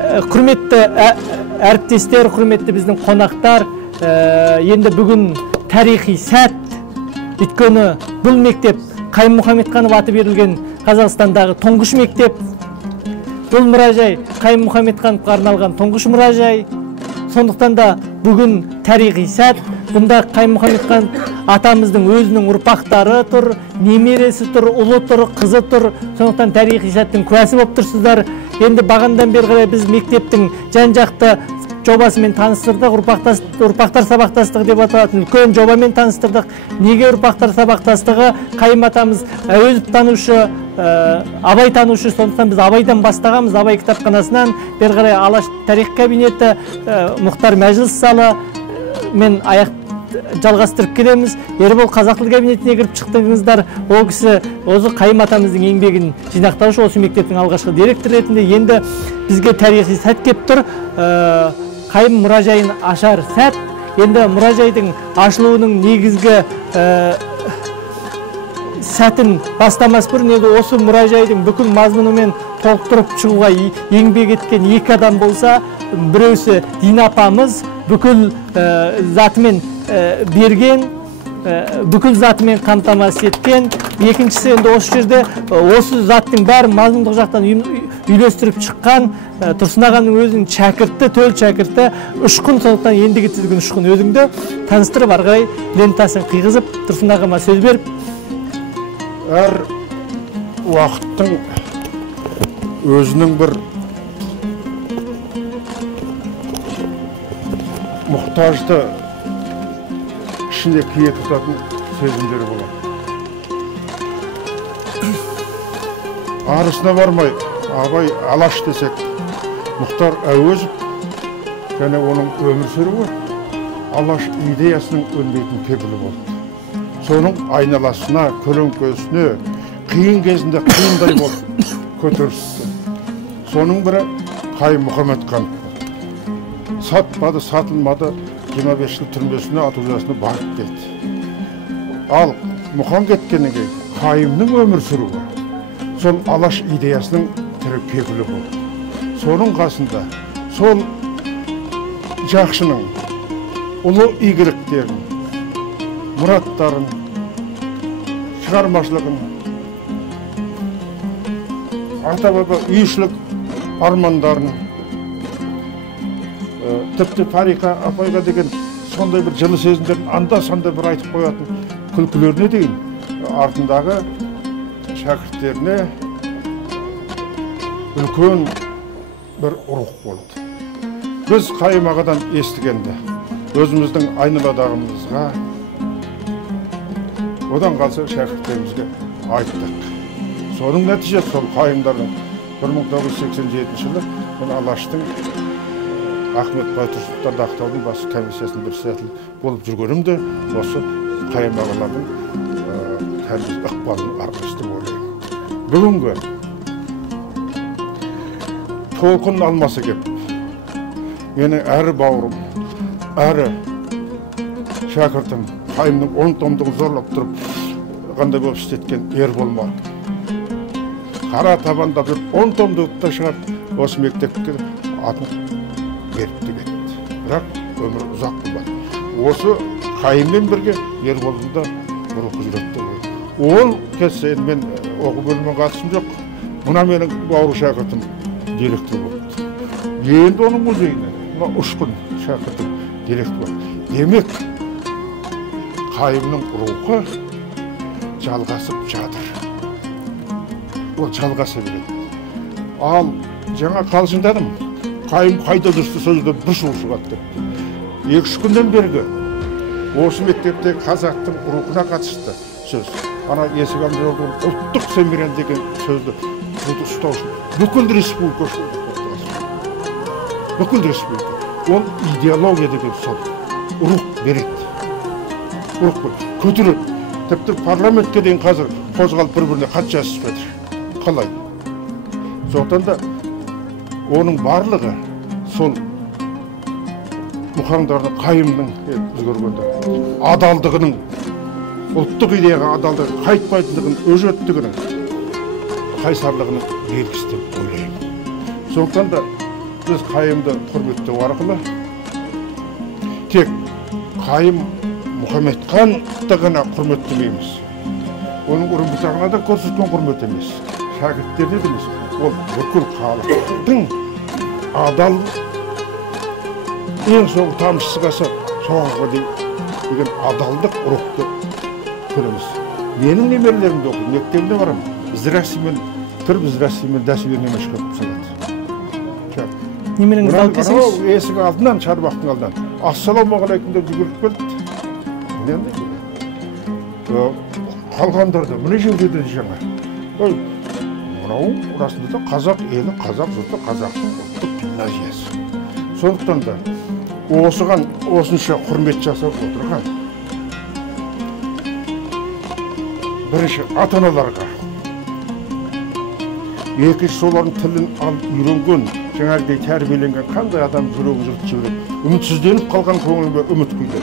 Құрметті әріптестер, құрметті біздің қонақтар, енді бүгін тарихи сәт. Өйткені бұл мектеп Қайым Мұхамедханов аты берілген Қазақстандағы тұңғыш мектеп. Бұл мұражай Қайым Мұхамедхановқа арналған тұңғыш мұражай. Сондықтан да бүгін тарихи сәт. Бұнда Қайым Мұхамедханов атамыздың өзінің ұрпақтары тұр, немересі тұр, ұлы тұр, қызы тұр. Сондықтан тарихи сәттің куәсі болып тұрсыздар. Енді бағандан бері қарай біз мектептің жан-жақты жобасымен таныстырдық, ұрпақтар сабақтастығы деп аталатын үлкен жобамен таныстырдық. Неге ұрпақтар сабақтастығы? Қайым атамыз әуезов танушы, Абай танушы, сондықтан біз Абайдан бастағанбыз. Абай кітапханасынан бері қарай Алаш тарих кабинеті, Мұхтар мәжіліс залы мен жалғастырып келеміз. Ербол қазақ тіл кабинетіне кіріп шықтыңыздар. Ол кісі осы Қайым атамыздың еңбегін жинақтаушы, осы мектептің алғашқы директор ретінде. Енді бізге тарихи сәт кеп тұр. Қайым мұражайын ашар сәт. Енді мұражайдың ашылуының негізгі сәтін бастамас бұрын осы мұражайдың бүкіл мазмұнымен толықтырып шығуға еңбек еткен екі адам болса, біреусі Дина апамыз бүкіл затымен берген, бүкіл затымен қамтамасыз еткен. Екіншісі енді осы жерде осы заттың бәрі мазмұндық жақтан үйлестіріп шыққан Тұрсын ағаның өзінің шәкірті, төл шәкірті Ұшқын. Сондықтан ендігі тізгін Ұшқын өзіңді таныстырып, ары қарай лентасын қиғызып, Тұрсын ағама сөз беріп. Әр уақыттың өзінің бір мұқтажды ішінде кие тұтатын сезімдері болады. Арысына бармай, Абай Алаш десек, Мұхтар Әуезов және оның өмір сүруі Алаш идеясының өлмейтін кепілі болды. Соның айналасына, көлеңкесіне қиын кезінде қиындай болып көтерілісті. Соның бірі Қайым Мұхамедханов. Сатпады, сатылмады, 25 жыл түрмесіне, ату жазасына барып келді. Ал Мұқан кеткеннен кейін Қайымның өмір сүруі сол Алаш идеясының тірі кепілі болды. Соның қасында сол жақшының ұлы игіліктерін, мұраттарын, шығармашылығын, ата-баба үйшілік армандарын, тіпті Фариқа апайға деген сондай бір жылы сезімдерін анда-санда бір айтып қоятын күлкілеріне дейін артындағы шәкірттеріне үлкен бір ұрық болды. Біз Қайым ағадан естігенде өзіміздің айналадағымызға, одан қалса шәкірттерімізге айттық. Соның нәтижесі сол Қайымдардың 1987 жылы мен Алаштың Ахмет Байтұрсыновтарды ақтаудың бас комиссиясының председателі болып жүргенімде осы Қайым ағалардың тәрбие ықпалының арқасында деп ойлаймын. Бүгінгі толқын алмасы кеп, менің әрі бауырым, әрі шәкіртім Қайымның 10 томдығын зорлап тұрып, қандай болып істеткен Ербол қара табанда 10 томдықты шығарып, осы мектепке атын беріпті кетті. Бірақ өмір ұзақ болмады. Осы Қайыммен бірге Ерболдың да рухы жүретті. Ол кетсе, мен оқу бөліміне қатысым жоқ. Мұна менің бауыр шәкіртім директор болды. Енді оның музейіне, Ұшқын шәкіртім директор болды. Демек, Қайымның рухы жалғасып жатыр. Ол жалғаса береді. Ал жаңа қалжыңдадым, Қайым қайда жүрсе сөзді бір шығады деп. 2-3 күннен бергі осы мектепте қазақтың рухына қатысты сөз. Ана есік алдында отырған ұлттық семирен деген сөзді ұстаушы. Бүкіл республика бүкіл республика. Ол идеология деген сол. Рух береді. Рух көтереді. Тіпті парламентке дейін қазір қозғалып бір-біріне хат жазысып жатыр. Қалай? Сондықтан да оның барлығы сол Мұхаңдардың Қайымның адалдығының, ұлттық идеяға адалдығын, қайтпайтындығын, өжеттігінің, қайсарлығының белгісі деп ойлаймын. Сондықтан да біз Қайымды құрметтеу арқылы тек Қайым Мұхамедханды ғана құрметтемейміз. Оның ұрын-бұтағына да көрсеткен құрмет емес, шәкірттеріне де емес. Ол бүкіл халықтың адал ең соңғы тамшысы қалса соңғы деген адалдық рухты көреміз. Менің немерелерім де оқиды, мектебіне барамын. Здравствуймен тұрып, здравствуймен дәсібен немеш қылып салады. Немереңізді алып келсеңіз? Есік алдынан, шарбақтың алдынан. Ассаламағалейкум деп жүгіріп келді. Қалғандарды міне жерде де жаңа. Мынау расында да қазақ елі, қазақ жұрты, қазақтың ұлттық гимназиясы. Сондықтан да осыған осынша құрмет жасап отырған бірінші ата-аналарға, екінші солардың тілін үйренген, жаңағыдай тәрбиеленген қандай адам жүрегін жыртып жібереді, үмітсізденіп қалған көңілге үміт құйды.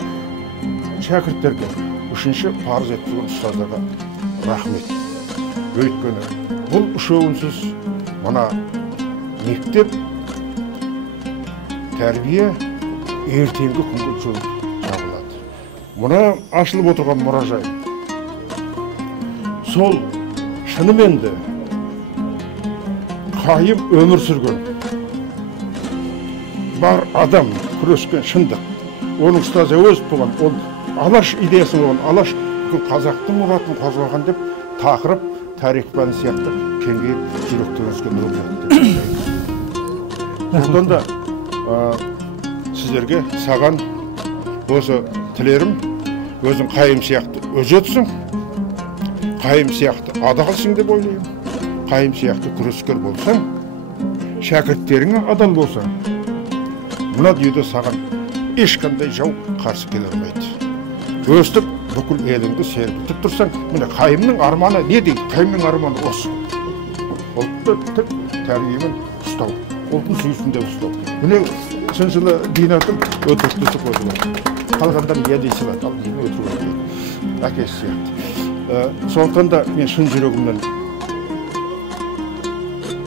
Шәкірттерге, үшінші парыз еткен ұстаздарға рахмет. Өйткені бұл үшеуінсіз мына мектеп, тәрбие ертеңгі күнге жол жабылады. Мұна ашылып отырған мұражай. Сол шынымен де Қайым өмір сүрген бар адам күрескен шындық. Оның ұстазы өз болған, ол алаш идеясы болған, алаш қазақтың мұратын қозғаған деп тақырып тарих пәні сияқты кеңгейіп жүректеріңізге нұр береді. Сондықтан да сіздерге, саған осы тілерім, өзің Қайым сияқты өжетсің, Қайым сияқты адалсың деп ойлаймын. Қайым сияқты күрескер болсаң, шәкірттеріңе адал болсаң, мына дүниеде саған ешқандай жау қарсы келе алмайды. Өстіп, бүкіл еліңді серпілтіп тұрсаң, міне Қайымның арманы не дейді? Қайымның арманы осы. Ұлтты тік тәрбиемен ұстау, ұлтын сүйісінде ұстау. Міне шыншылы динатым өтірікті қойдылар. Қалғандар еді сылады, ал дені өтірік өтірік. Әкесі сияқты. Сондықтан да мен шын жүрегімнен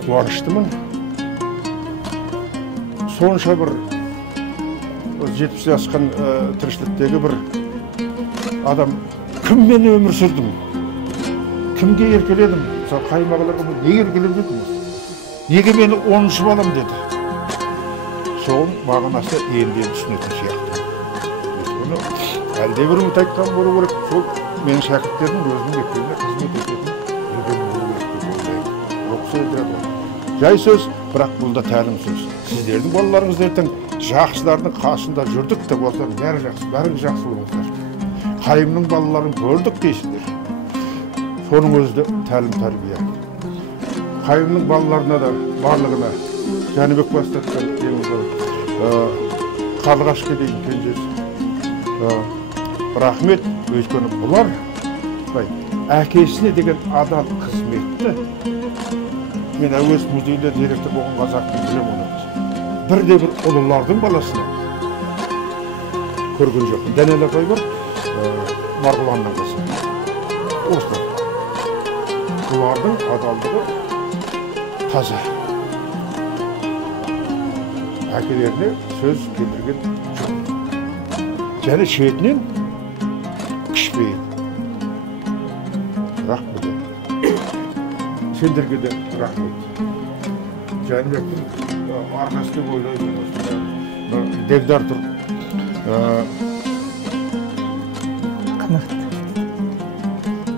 қуаныштымын. Сонша бір 70 асқан тіршіліктегі бір адам, кіммен өмір сүрдім, кімге еркеледім, мысалы Қайым ағаларға неге еркелеп дедім, неге мені 10-шы балам деді. Соның мағынасы елден түсінетін сияқты. Өйткені әлде бір үміт айтқан болу керек, сол менің шәкірттердің өзінің мектебіне қызмет ететін үлкен болу керек деп ойлаймын. Рұқса етіреді. Жай сөз, бірақ бұл да тәлім сөз. Сіздердің балаларыңыз ертең жақсылардың қасында жүрдік деп олар бәрі жақсы, бәріңіз жақсы болыңыздар. Қайымның балаларын көрдік дейсіздер. Соның өзі де тәлім тәрбие. Қайымның балаларына да барлығына Жәнібек бастатқан Қарлығашқа дейін кенжесі. Рахмет, өйткені бұлар әкесіне деген адал қызметті мен әуес музейде директор болған қазақтың білем оны. Бірде-бір ұлылардың баласына көрген жоқ. Дәнел апай бар, Марғұланнан қасы. Осылар. Бұлардың адалдығы таза. Әкелеріне сөз келтірген жоқ. Және шетінен кішпейді. Рахмет. Сендерге де рахмет. Жәнібектің арқасы деп ойлаймын. Девдар тұр.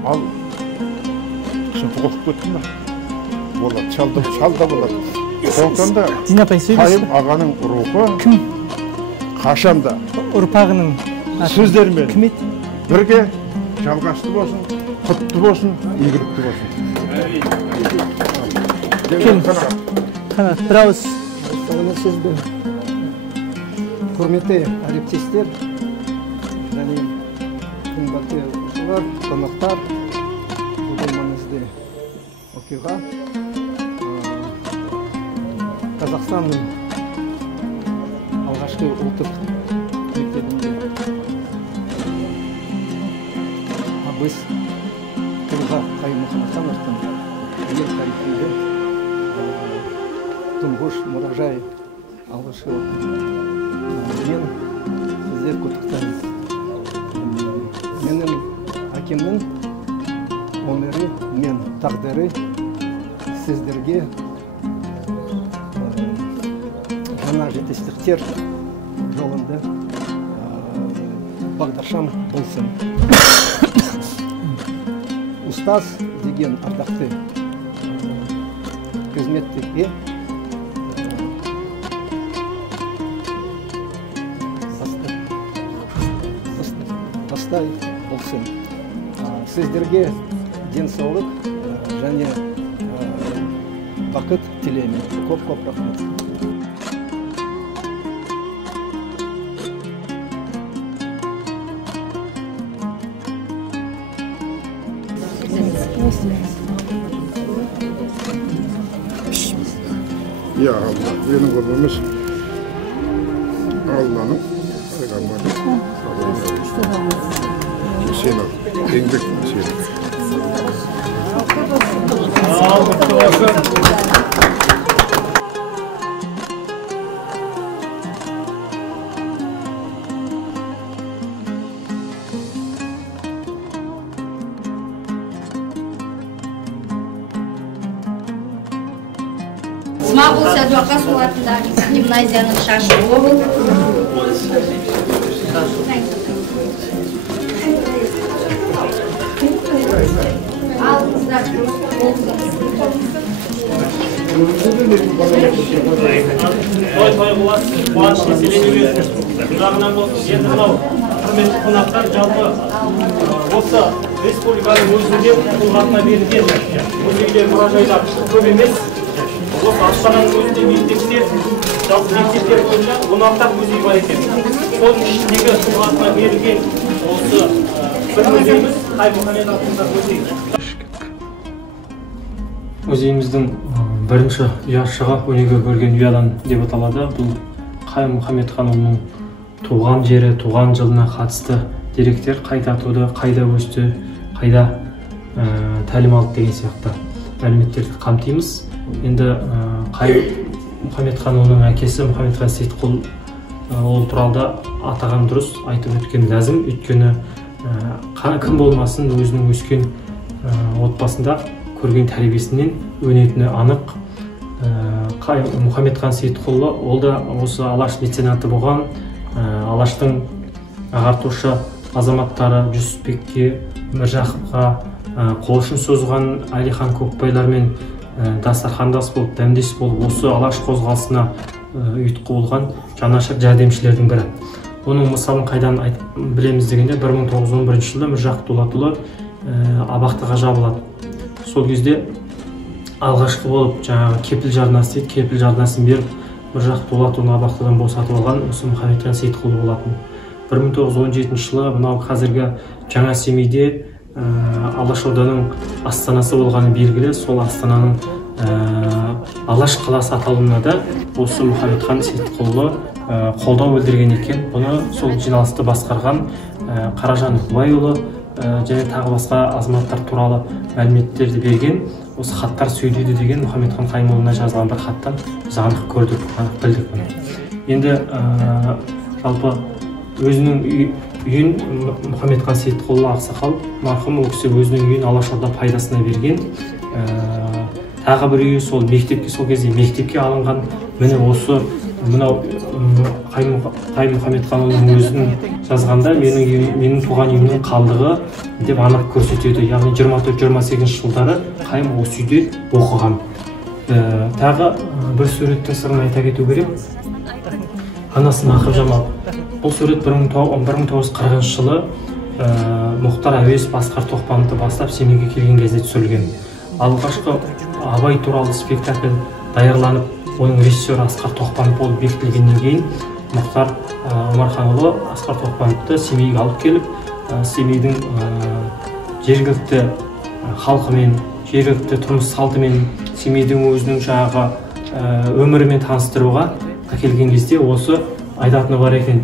Ал кішін тұғылып көттім ба? Болады, шалда болады. Сондықтан да Қайым ағаның рухы қашанда ұрпағының сөздермен кім еді? бірге жалғасты болсын, құтты болсын, игілікті болсын. Қанат, бір ауыз. Сөзбен құрметті әріптестер, және қымбатты оқушылар, қонақтар, бүгін маңызды оқиға Қазақстанның алғашқы ұлттық мектебінде абыз Тұлға Қайым Мұхамедхановтың ел тарихында тұңғыш мұражай алғашқы мен сізді құттықтаймын. Менің әкемнің өмірі мен тағдыры сіздерге жаңа жетістіктер жолында бағдаршам болсын. Ұстаз деген ардақты қызметтерге бастай болсын. Сіздерге денсаулық және бақыт тілеймін. Көп рахмет. Ya Allah, benim oğlumuz Allah'ın peygamberinin Hüseyin abi, engek Hüseyin abi. Sağ ol, mutlu olsun. Смағұл Сәдуақасұлы атындағы гимназияның шашы орын. Алдыңыздар Той боласыз, қуаныш еселене берсін. Жағынан болсын, енді мынау құрметті қонақтар жалпы осы республиканың өзінде қолғатына берілген музейлер, мұражайлар көп емес. Осы Астананың өзінде мектептер, жалпы мектептер бойынша 16 музей бар екен. Соның ішіндегі қолғатына берілген осы бір музейіміз Қаймұхамед атындағы музей. Музейіміздің бірінші ұяшығы өнеге көрген ұядан деп аталады. Бұл Қаймұхамед ханұлының туған жері, туған жылына қатысты деректер, қайда туды, қайда өсті, қайда тәлім алды деген сияқты мәліметтерді қамтимыз. Енді Қаймұхамед ханұлының әкесі Мұхаммедхан Сейітқұл ол туралы атаған дұрыс, айтып өткен ләзім. Өйткені кім болмасын өзінің өскен отбасында көрген тәрбиесінен өнетіні анық. Мұхаммедхан Сейітқұлы ол да осы Алаш меценаты болған. Алаштың ағартушы азаматтары Жүсіпбекке, Міржақыпқа қол ұшын созған Әлихан Көкбайлармен дастархандас болып, дәмдес болып, осы алаш қозғалысына ұйытқы болған жанашыр жәрдемшілердің бірі. Оның мысалын қайдан білеміз дегенде 1911 жылы Міржақып Дулатұлы абақтыға жабылады. Сол кезде алғашқы болып жаңағы кепіл жарнасы дейді, кепіл жарнасын беріп Міржақып Дулатұлыны абақтыдан босатып алған осы Мұхаммедхан Сейітқұл болатын. 1917 жылы мынау қазіргі жаңа Семейде Алашорданың астанасы болғаны белгілі. Сол астананың Алаш қаласы аталымына да осы Мұхаммедхан Сейітқұлы қолдау білдірген екен. Бұны сол жиналысты басқарған Қаражан Үкібайұлы және тағы басқа азаматтар туралы мәліметтерді берген. Осы хаттар сөйлейді деген Мұхаммедхан Қаймұлына жазған бір хаттан біз анық көрдік, анық білдік бұны. Енді жалпы өзінің үйін Мұхаммедхан Сейітқұлы ақсақал марқұм ол кісі өзінің үйін Алашорда пайдасына берген. Тағы бір үйі сол мектепке, сол кезде мектепке алынған. Міне осы мынау Қаймұхамедханұлының өзінің жазғанда менің туған үйімнің қалдығы деп анық көрсетеді. Яғни 24-28 жылдары Қайым осы үйде оқыған. Тағы бір суреттің сырын айта кету керек. Анасы Мақып Жамал. Бұл сурет 1940 жылы Мұхтар Әуезов Асқар Тоқпановты бастап Семейге келген кезде түсірілген. Алғашқы Абай туралы спектакль даярланып, оның режиссері Асқар Тоқпанов болып бекітілгеннен кейін Мұхтар Омарханұлы Асқар Тоқпановты Семейге алып келіп, Семейдің жергілікті халқымен, жергілікті тұрмыс салтымен, Семейдің өзінің жаңағы өмірімен таныстыруға әкелген кезде осы айтатыны бар екен.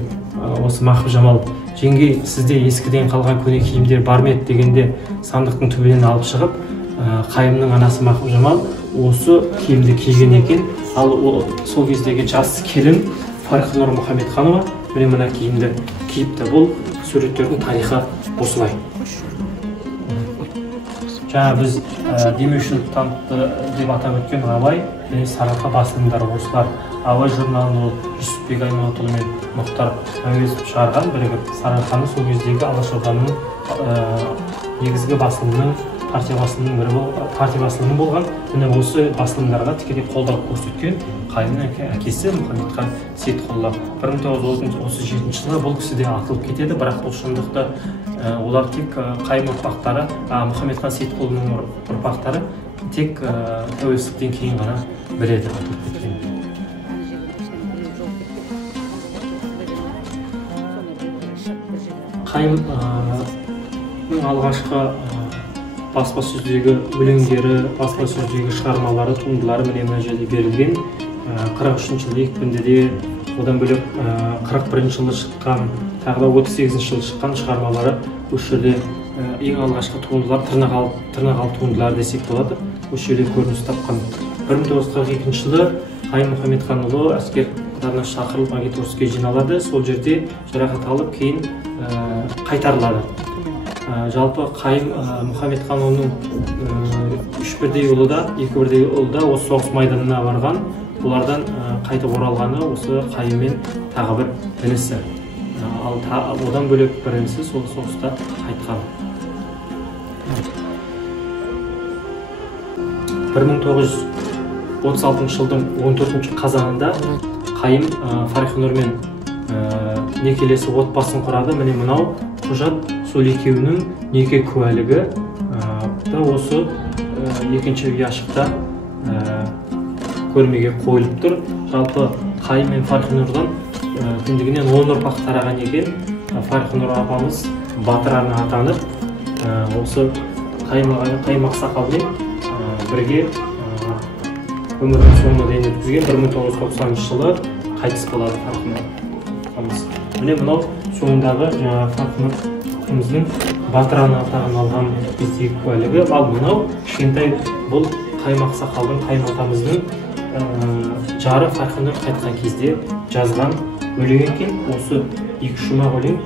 Осы Мақып Жамал, жеңгей, сізде ескіден қалған көне киімдер бар ма еді дегенде сандықтың түбінен алып шығып, Қайымның анасы Мақып Жамал осы киімді киген екен. Ал сол кездегі жас келін Фарихнұр Мұхамедханова мына киімді киіпті. Бұл суреттердің тарихы осылай. Жаңа біз демеушілік танытты деп атап өткен Абай сарыарқа басылымдары осылар. Абай журналын ол Жүсіпбек Аймауытұлы мен Мұхтар Әуезов шығарған, бірігіп сарыарқаны сол кездегі Алашорданың негізгі басылымның, партия басылымының болған. Міне осы басылымдарға тікелей қолдау көрсеткен Қайымның әкесі Мұхамедхан Сейітқұлы. 1937 жылы бұл кісі де атылып кетеді, бірақ бұл шындықты олар тек Қайым ұрпақтары, Мұхамедхан Сейітқұлының ұрпақтары тек тәуелсіздіктен кейін ғана біледі атылып кеткен. Қайымның алғашқы баспасөздегі өлеңдері, баспасөздегі шығармалары, туындылары мына жерде берілген. 43 жылы екпіндіде, одан бөлек 41 жылы шыққан, тағы да 38 жылы шыққан шығармалары осы жерде ең алғашқы туындылар, тырнақал туындылар десек болады. Осы жерде көрініс тапқан. 1942 жылы Қайым Мұхамедханұлы әскер қатарына шақырылып Магнитогорскіге жиналады. Сол жерде жарақат алып, кейін қайтарылады. Жалпы Қайым Мұхамедханұлының 3-бірдей ұлы да, 2-бірдей ұлы да осы соғыс майданына барған. Бұлардан қайтып оралғаны осы Қайыммен тағы бір інісі. Ал одан бөлек бір інісі сол соғыста қайтқан. 1936 жылдың 14 қазанында Қайым Фарихнұрмен некелесіп отбасын құрады. Міне мынау құжат сол екеуінің неке куәлігі да осы екінші ұяшықта көрмеге қойылып тұр. Жалпы Қайым мен Фарихнұрдан кіндігінен 10 ұрпақ тараған екен. Фарихнұр апамыз батыр ана атанып, осы Қайым ақсақалмен бірге өмірінің соңына дейін өткізген. 1990 жылы қайтыс болады Фарихнұр апамыз. Міне мынау соңындағы Фарихнұрымыздың батыр ана атағын алған кездегі куәлігі. Ал мынау кішкентай бұл Қайым ақсақалдың, Қайым атамыздың жары Фарихнұр қайтқан кезде жазған өлең екен. Осы 2 шумақ өлең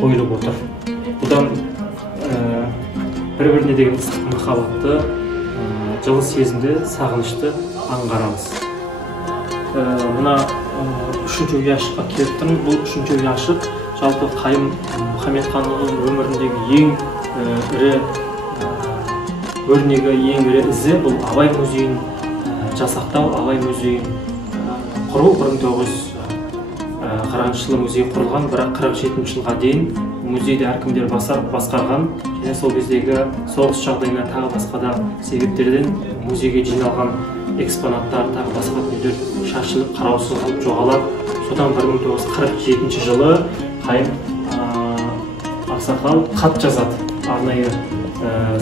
қойылып отыр. Бұдан бір-біріне деген ыстық махаббатты, жылы сезімді, сағынышты аңғарамыз. Мына 3-ші ұяшыққа келіп тұрмыз. Бұл 3-ші ұяшық жалпы Қайым Мұхамедханұлының өміріндегі ең ірі өрнегі, ең ірі ізі бұл Абай музейін жасақтау, Абай музейін құру. 1940 жылы музей құрылған, бірақ 47 жылға дейін музейді әркімдер басқарған. Және сол кездегі соғыс жағдайына тағы басқа да себептерден музейге жиналған экспонаттар, тағы басқа дүниелер шашылып, қараусыз қалып жоғалады. Содан 1947 жылы Қайым ақсақал хат жазады. Арнайы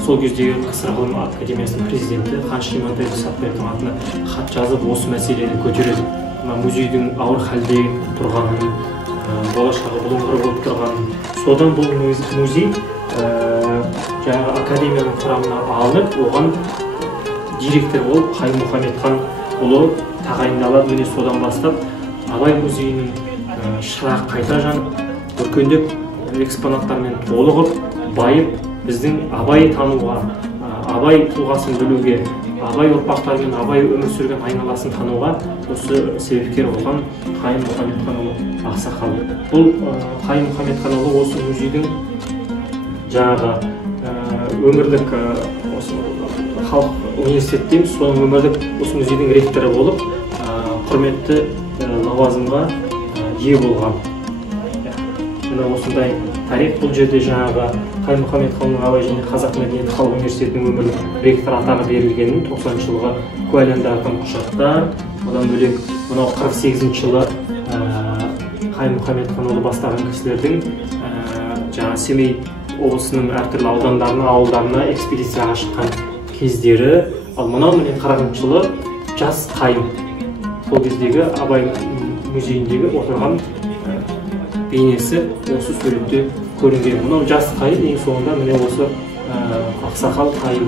сол кездегі КСР ғылым академиясының президенті Қаныш Имантай Сәтбаевтың атына хат жазып, осы мәселені көтереді. Музейдің ауыр халде тұрғанын, болашағы бұлыңғыр болып тұрғанын. Содан бұл музей жаңағы академияның құрамына алынып, оған директор болып Қайым Мұхамедханұлы тағайындалады. Міне содан бастап Абай музейінің шырақ қайта жанып, өркендеп, экспонаттармен толығып, байып, біздің Абай тануға, Абай тұлғасын білуге, Абай ұрпақтарымен Абай өмір сүрген айналасын тануға осы себепкер болған Қайым Мұхамедханұлы ақсақал. Бұл Қайым Мұхамедханұлы осы музейдің жаңағы өмірлік халық университеттен соның өмірлік осы музейдің ректоры болып құрметті лауазымға ие болған. Мына осындай тарих. Бұл жерде жаңағы Қайым Мұхамедханұлы Абай және Қазақ мәдениеті халық университетінің өмірлік ректор атағы берілгенін 90 жылғы куәландыратын құжаттар. Одан бөлек мынау 48 жылы Қайым Мұхамедханұлы бастаған кісілердің жаңа Семей облысының әртүрлі аудандарына, ауылдарына экспедицияға шыққан кездері. Ал мынау міне 40 жылы жас Қайым. Сол кездегі Абай музейіндегі отырған бейнесі осы суретте көрінген. Мынау жас Қайым, ең соңында міне осы ақсақал Қайым,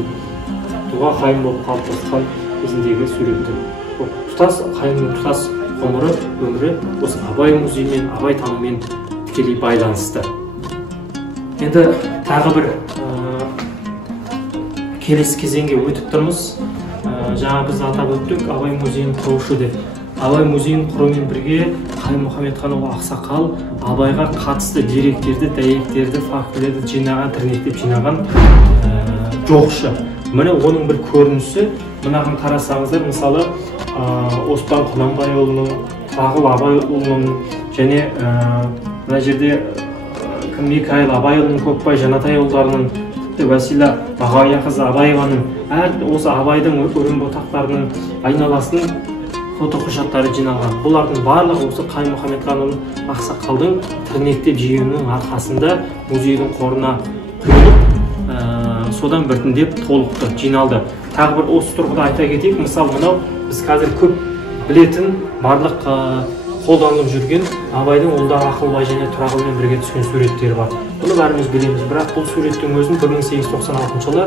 тұлға Қайым болып қалыптасқан кезіндегі суреті. Тұтас Қайымның тұтас ғұмыры, өмірі осы Абай музейімен, абай танумен тікелей байланысты. Енді тағы бір келесі кезеңге өтіп тұрмыз. Жаңа біз атап өттік Абай музейін құрушы деп. Абай музейін құрумен бірге Қайым Мұхамедханұлы Ақсақал Абайға қатысты деректерді, дәйектерді, фактілерді жинаған, тірнектеп жинаған жоқшы. Міне оның бір көрінісі, мынаған қарасаңыздар, мысалы Оспан Құнанбайұлының, Тағыл Абайұлының және мына жерде Микаил Абайұлының, Көкбай Жанатайұлдарының, Васила Бағауияқызы Абаеваның, осы Абайдың өрім ботақтарының айналасының фотоқұжаттары жиналған. Бұлардың барлығы осы Қайым Мұхамедханұлы Ақсақалдың тірнектеп жиюінің арқасында музейдің қорына құйылып, содан біртіндеп толықты, жиналды. Тағы бір осы тұрғыда айта кетейік, мысалы мынау біз қазір көп білетін, барлық қолданылып жүрген Абайдың ұлдары Ақылбай және Тұрағұлмен бірге түскен суреттері бар. Бұны бәріміз білеміз, бірақ бұл суреттің өзін 1896 жылы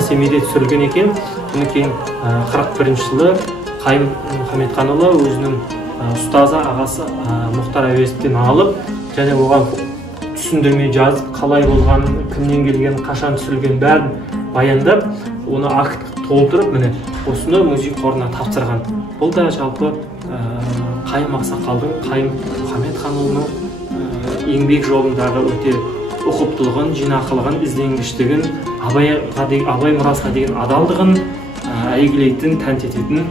Семейде түсірілген екен. Бұны кейін 41 жылы Қайым Мұхамедханұлы өзінің ұстазы ағасы Мұхтар Әуезовтен алып, және оған түсіндірме жазып, қалай болған, кімнен келген, қашан түсірілген бәрін баяндап, оны акт толтырып, міне осыны музей қорына тапсырған. Бұл да жалпы Қайым Ақсақалдың, Қайым Мұхамедханұлының еңбек жолындағы өте ұқыптылығын, жинақылығын, ізденгіштігін, Абай мұрасына деген адалдығын әйгілейтін, тәнті ететін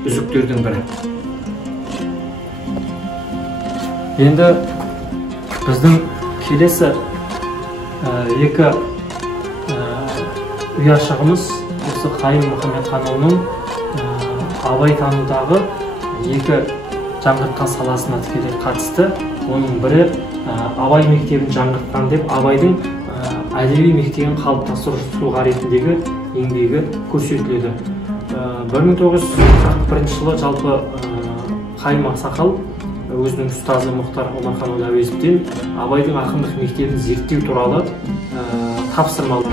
үзіктердің бірі. Енді біздің келесі екі ұяшығымыз осы Қайым Мұхамедханұлының Абай танудағы екі жаңғыртқан саласына тікелей қатысты. Оның бірі Абай мектебін жаңғыртқан деп, Абайдың әдеби мектебін қалыптастыруға ретіндегі еңбегі көрсетіледі. 1941 жылы жалпы Қайым Ақсақал өзінің ұстазы Мұхтар Омарханұлы Әуезовтен Абайдың ақындық мектебін зерттеу туралы тапсырма алды.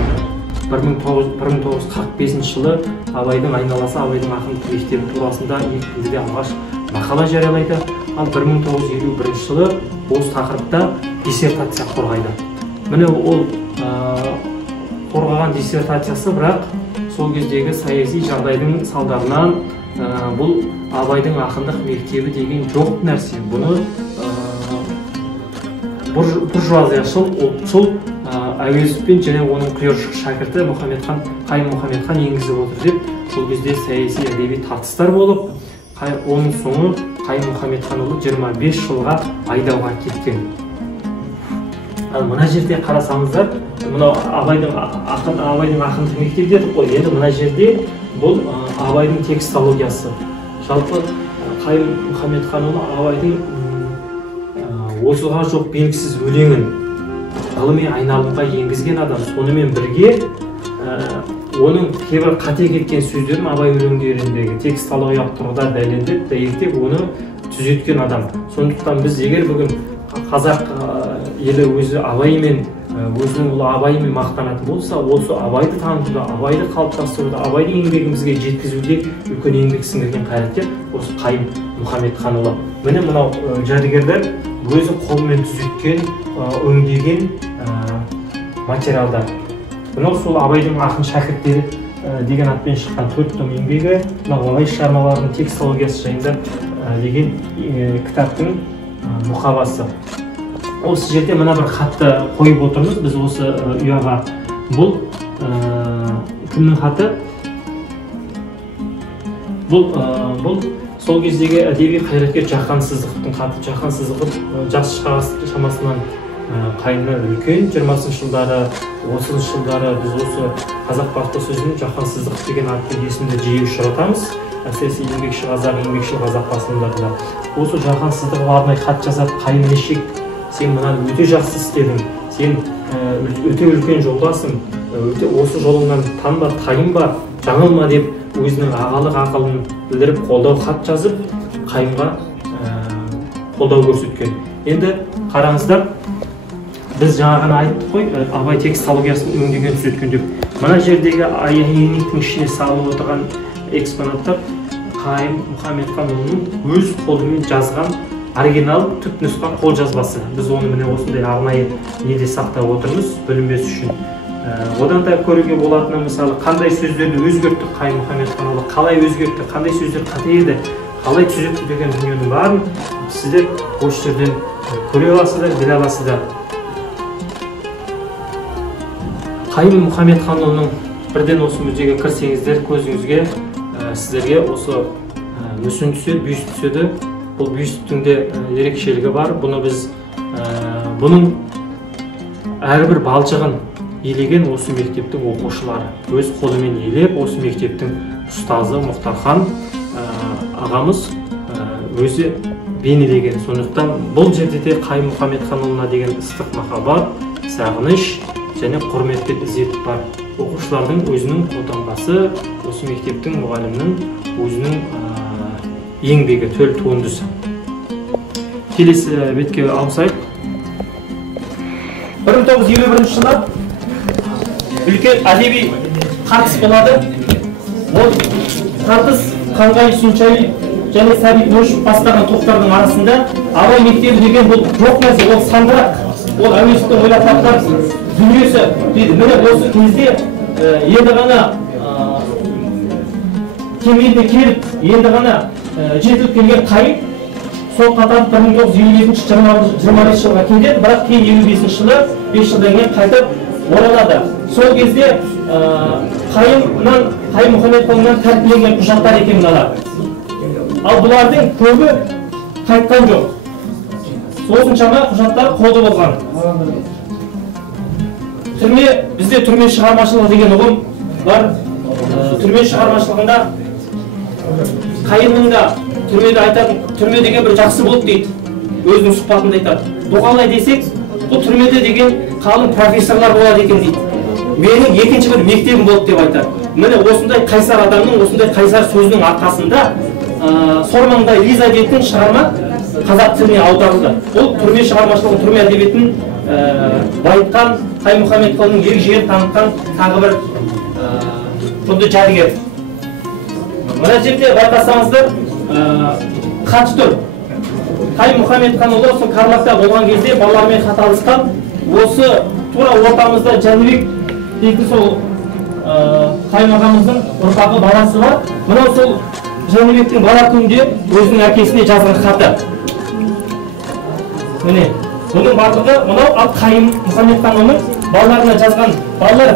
1945 жылы Абайдың айналасы, Абайдың ақындық мектебі турасында екпіндіде алғаш мақала жариялайды. Ал 1951 жылы осы тақырыпта диссертация қорғайды. Міне ол қорғаған диссертациясы, бірақ сол кездегі саяси жағдайдың салдарынан бұл Абайдың ақындық мектебі деген жоқ нәрсе. Бұны буржуазияшыл, ұлтшыл Әуезовпен және оның құйыршық шәкірті Қайым Мұхамедхан енгізіп отыр деп, сол кезде саяси әдеби тартыстар болып, оның соңы Қайым Мұхамедханұлы 25 жылға айдауға кеткен. Ал мына жерде қарасаңыздар, мынау Абайдың ақындық мектебі дедік қой. Енді мына жерде бұл Абайдың текстологиясы. Жалпы Қайым Мұхамедханұлы Абайдың осыға жоқ белгісіз өлеңін ғылыми айналымға енгізген адам. Сонымен бірге оның кейбір қате кеткен сөздерін Абай өлеңдеріндегі текстологиялық тұрғыда дәлелдеп, дәйектеп, оны түзеткен адам. Сондықтан біз егер бүгін қазақ елі өзі Абаймен, өзінің ұлы Абаймен мақтанатын болса, осы Абайды танытуда, Абайды қалыптастыруда, Абайдың еңбегімізге жеткізуде үлкен еңбек сіңірген қайраткер осы Қайым Мұхамедханұлы. Міне мынау жәдігерлер өзі қолмен түзеткен, өңдеген материалдар. Мынау сол Абайдың ақын шәкірттері деген атпен шыққан 4 том еңбегі, Абай шығармаларының текстологиясы жайында деген кітаптың мұқабасы. Осы жерде мына бір хатты қойып отырмыз біз осы ұяға. Бұл кімнің хаты? Бұл сол кездегі әдеби қайраткер Жақан Сыздықовтың хаты. Жақан Сыздықов жас шамасынан Қайымнан үлкен, 20 жылдары, 30 жылдары біз осы қазақ баспасөзінде Жақан Сыздықов деген атты есімді жиі ұшыратамыз. Әсіресе еңбекші қазақ басылымдарында. Осы Жақан Сыздықов арнайы хат жазады: Қайым нешек, сен мынаны өте жақсы істедің, сен өте үлкен жолдасың, осы жолыңнан танба, тайынба, жаңылма деп өзінің ағалық ақылын білдіріп қолдау хат жазып, Қайымға қолдау көрсеткен. Енді қараңыздар, біз жаңа ғана айттық қой, Абай текстологиясын өңдеген түзеткен деп. Мына жердегі аяғиниктің ішіне салып отырған экспонаттар Қайым Мұхамедханұлының өз қолымен жазған оригинал түпнұсқа қолжазбасы. Біз оны міне осындай арнайы неде сақтап отырмыз, білінбес үшін. Одан да көруге болатыны, мысалы, қандай сөздерді өзгертті Қайым Мұхамедханұлы, қалай өзгертті, қандай сөздер қате еді, қалай түзетті деген дүниенің барын сіздер осы жерден көре аласыздар, біле аласыздар. Қайым Мұхамедханұлының бірден осы музейге кірсеңіздер, көзіңізге сіздерге осы мүсін түседі, бюст түседі. Бұл бюсттің де ерекшелігі бар. Бұны біз бұның әрбір балшығын елеген осы мектептің оқушылары. Өз қолымен елеп, осы мектептің ұстазы Мұхтархан ағамыз өзі бейнелеген. Сондықтан бұл жерде де Қайым Мұхамедханұлына деген ыстық махаббат, сағыныш және құрметті ізет бар. Оқушылардың өзінің қолтаңбасы, осы мектептің мұғалімнің өзінің еңбегі, төл туындысы. Келесі бетке ауысайық. 1951 жылы үлкен әдеби тартыс болады. Ол тартыс Қанғай Сүнчали және Сәбит Нұршев бастаған топтардың арасында Абай мектебі деген бұл жоқ нәрсе, ол сандырақ. Ол әуезовтің ойлап тапқан дүниесі дейді. Міне осы кезде енді ғана кемеліне келіп, енді ғана жетіліп келген Қайым сол қатар 1957-25 жылға келеді, бірақ кейін 55 жылы 5 жылдан кейін қайтып оралады. Сол кезде Қайым Мұхамедханұлынан тәркіленген құжаттар екен мыналар. Ал бұлардың көбі қайтқан жоқ. Осыншама құжаттар қолды болған. Бізде түрме шығармашылығы деген ұғым бар. Түрме шығармашылығында Қайымның да түрмеде айтатын, түрме деген бір жақсы болды дейді, өзінің сұхбатында айтады. Бұқалай десек, бұл түрмеде деген қалың профессорлар болады екен дейді. Менің екінші бір мектебім болды деп айтады. Міне осындай қайсар адамның, осындай қайсар сөзінің арқасында Сормаңдай Лиза дейтін шығарма қазақ тіліне аударылды. Ол түрме шығармашылығын, түрме әдебиетін байытқан, Қайым Мұхамедханұлының ерік-жігерін танытқан тағы бір құнды жәдігер. Мына жерде байқасаңыздар, хат тұр. Қайым Мұхамедханұлы осы Карлагта болған кезде балалармен хат алысқан. Осы тура ортамызда Жәнібек дейтін сол Қайым ағамыздың ұрпағы баласы бар. Мынау сол Жәнібектің бала күнінде өзінің әкесіне жазған хаты. Міне, бұның барлығы мынау ал Қайым Мұхамедханұлының балаларына жазған. Балалар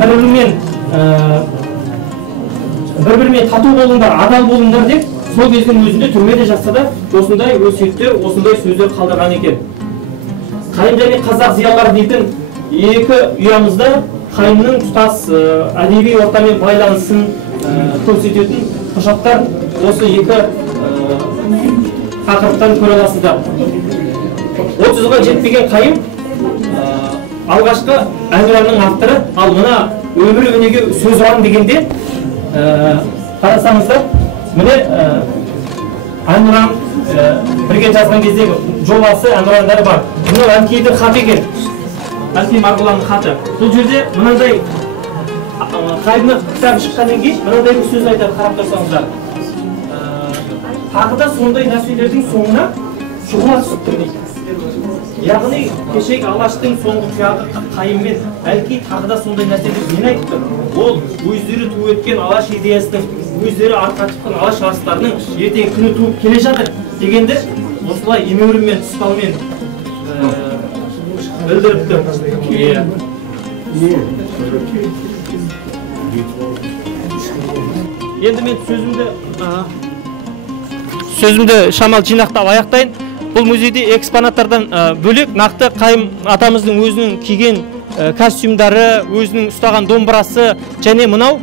бір-бірімен тату болыңдар, адал болыңдар деп, сол кездің өзінде түрмеде жатса да осындай өсиеттер, осындай сөздер қалдырған екен. Қайым және қазақ зиялылары дейтін екі ұямызда Қайымның тұтас әдеби ортамен байланысын көрсететін құжаттар осы екі тақырыптан көре аласыздар. 30-ға жетпеген Қайым алғашқы әнұранның авторы, ал мына өмір өнеге сөз ұран дегенде қарасаңыздар, міне әнұран бірге жазған кездегі жоласы әнұрандары бар. Бұл Әнкейдің хаты екен. Әнкей Марғұланның хаты. Бұл жерде мынандай Қайымның кітабы шыққаннан кейін мынандай бір сөз айтады, қарап тұрсаңыздар. Тағы да сондай нәрселердің соңына шұғыла түсіп тұр дейді. Яғни кешегі Алаштың соңғы тұяғы Қайыммен Әнкей тағы да сондай нәрселер мен айтып тұр. Ол өздері туып өткен Алаш идеясының, өздері арқа тыққан Алаш арыстарының ертең күні туып келе жатыр дегенді осылай емеурінмен, тұспалмен білдіріпті. Енді мен сөзімді шамал жинақтап аяқтайын. Бұл музейде экспонаттардан бөлек нақты Қайым атамыздың өзінің киген костюмдары, өзінің ұстаған домбырасы және мынау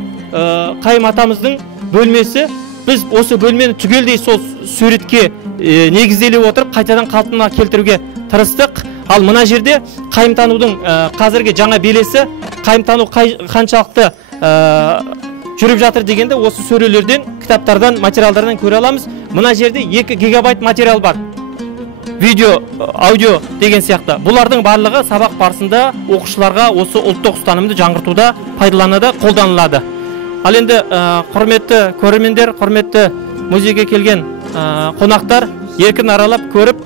Қайым атамыздың бөлмесі. Біз осы бөлмені түгелдей сол суретке негізделе отырып қайтадан қалпына келтіруге тырыстық. Ал мына жерде Қайым танудың қазіргі жаңа белесі, Қайым тану қаншалықты жүріп жатыр дегенде осы сөрелерден, кітаптардан, материалдардан көре аламыз. Мына жерде 2 гигабайт материал бар. видео, аудио деген сияқты. Бұлардың барлығы сабақ барысында оқушыларға осы ұлттық ұстанымды жаңғыртуда пайдаланады, қолданылады. Ал енді құрметті көрермендер, құрметті музейге келген қонақтар, еркін аралап көріп,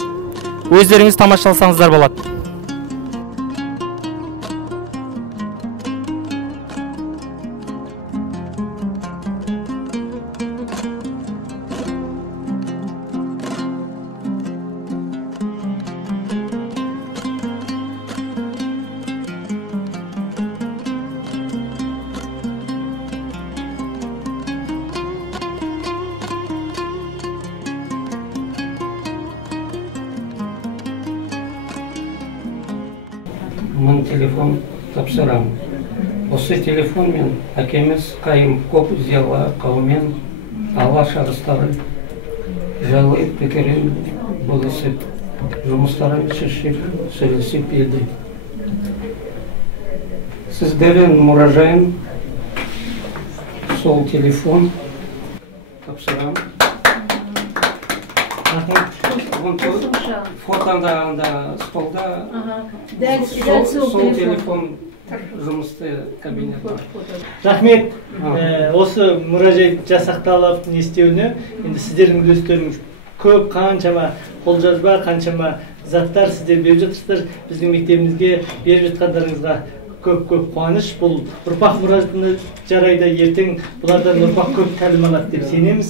өздеріңіз тамашаласаңыздар болады. Мен телефон тапсырам. Осы телефонмен әкеміз қайым көп зияла қаумен Алла шағыстары жайлы пікірін бөлісіп, жұмыстарын шешіп, сөйлесіп еді. Сіздердің мұражайын сол телефон тапсырам. Фотода столда сол телефон жұмысты кабинет бар. Рахмет, осы мұражай жасақталып не істеуіне, енді сіздердің үлестеріңіз көп, қаншама қолжазба, қаншама заттар сіздер беріп жатырсыздар. Біздің мектебімізге беріп жатқандарыңызға көп қуаныш. Бұл ұрпақ мұражайына жарайды, ертең бұлардан ұрпақ көп тәлім алады деп сенеміз.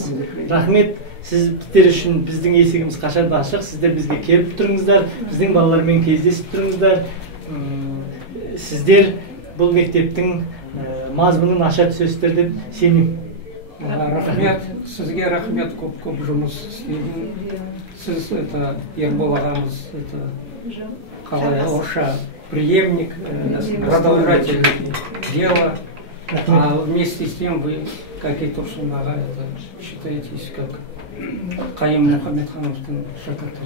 Рахмет. Сіздер үшін біздің есігіміз қашанда ашық. Сіздер бізге келіп тұрыңыздар, біздің балалармен кездесіп тұрыңыздар. Сіздер бұл мектептің мазмұнын аша түсесіздер деп сенемін. Рахмет, сізге рахмет, көп жұмыс істеген. Сіз Ербол ағамыз, қалай орысша преемник, продолжатель дела. А вместе с тем вы, как и Турсун аға, считаетесь как Қайым Мұхаммедхановтың шәкірті.